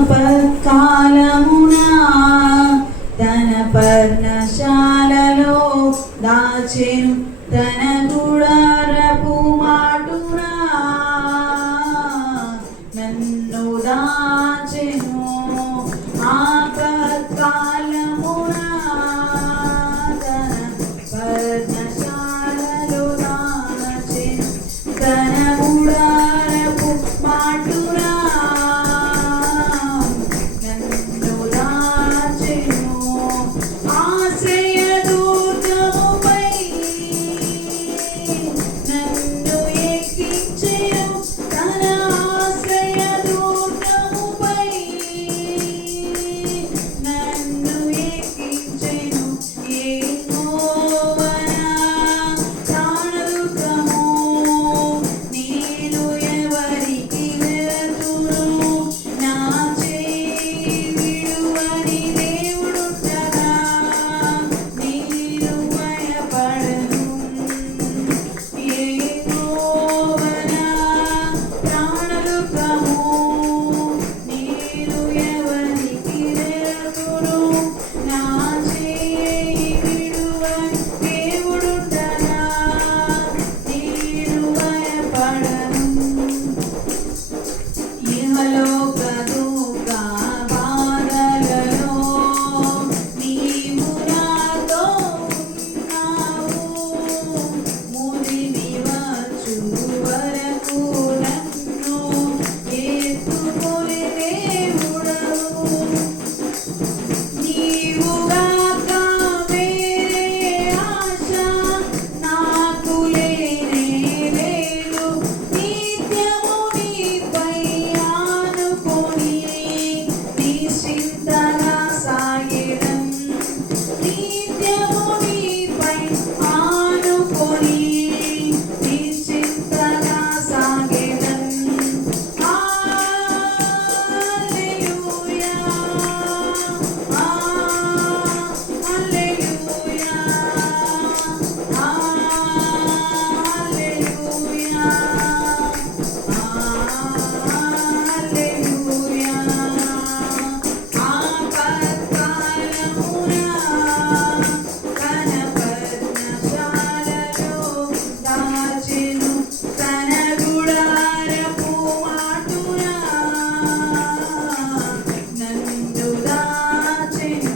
ఆపత్కాలమునా తన పర్ణశాలలో దాచెను, తన గుడారపు మాటునా నన్ను దాచెను. ఆపత్కాలమునా తన పర్ణశాలలో దాచెను, తన గుడారపు మాటునా నన్ను దాచెను. ఆశ్రయదుర్గముపై నన్ను ఎక్కించెను, తన ఆశ్రయదుర్గముపై నన్ను ఎక్కించెను. యెహోవా ప్రాణదుర్గము, నేను ఎవరికి వెళుతును? నా చేయి విడువని దేవుడుండగా నేను భయపడను. యెహోవా ప్రాణదుర్గము, నేను ఎవరికి వెళుతును? నా చేయి విడువని దేవుడుండగా నేను భయపడను. ఇహలోక దుఃఖ బాధలలో నీవు నాతో ఉన్నావు, ముదిమి వచ్చు వరకు నన్ను ఎత్తుకొనే దేవుడవు. నీవుగాక వేరే ఆశ నాకు లేనే లేదు, నిత్యము నీపై ఆనుకొని నిశ్చింతగా సాగెదన్. నిత్యము నీపై ఆనుకొని నిశ్చింతగా సాగెదన్. హల్లెలూయా, హల్లెలూయా, హల్లెలూయా, హల్లెలూయా. ఆపత్కాలమునా తన పర్ణశాలలో దాచెను, తన గుడారపు మాటునా నన్ను దాచెను.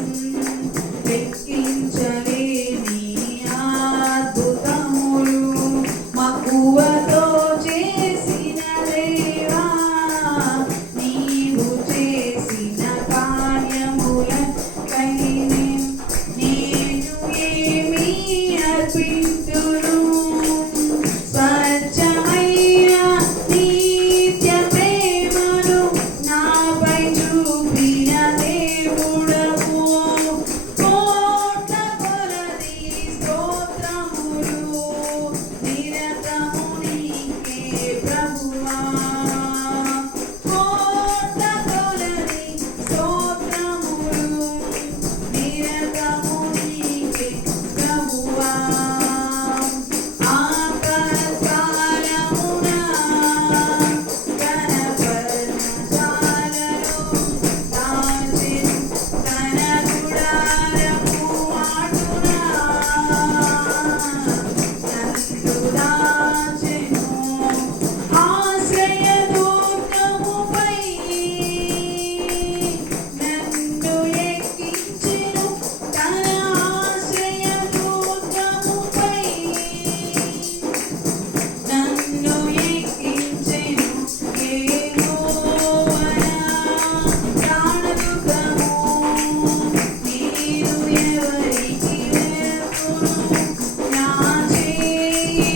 లెక్కించలేని అద్భుతములు మక్కువతో చేసిన దేవా, నీవు చేసిన కార్యములకై నేను ఏమి అర్పింతును? స్వచ్ఛమైన నిత్య ప్రేమను నాపై చూపిన దేవుడవు. కోట్ల కొలది స్తోత్రములు నిరతము నీకే ప్రభువా. కోట్ల కొలది స్తోత్రములు నిరతము నీకే ప్రభువా. ఆపత్కాలమునా తన పర్ణశాలలో దాచెను, తన గుడారపు మాటునా నన్ను దాచెను. ఆశ్రయదుర్గముపై నన్ను ఎక్కించెను, తన ఆశ్రయదుర్గముపై నన్ను ఎక్కించెను. యెహోవా ప్రాణదుర్గము, నేను ఎవరికి వెళుతును? నా చేయి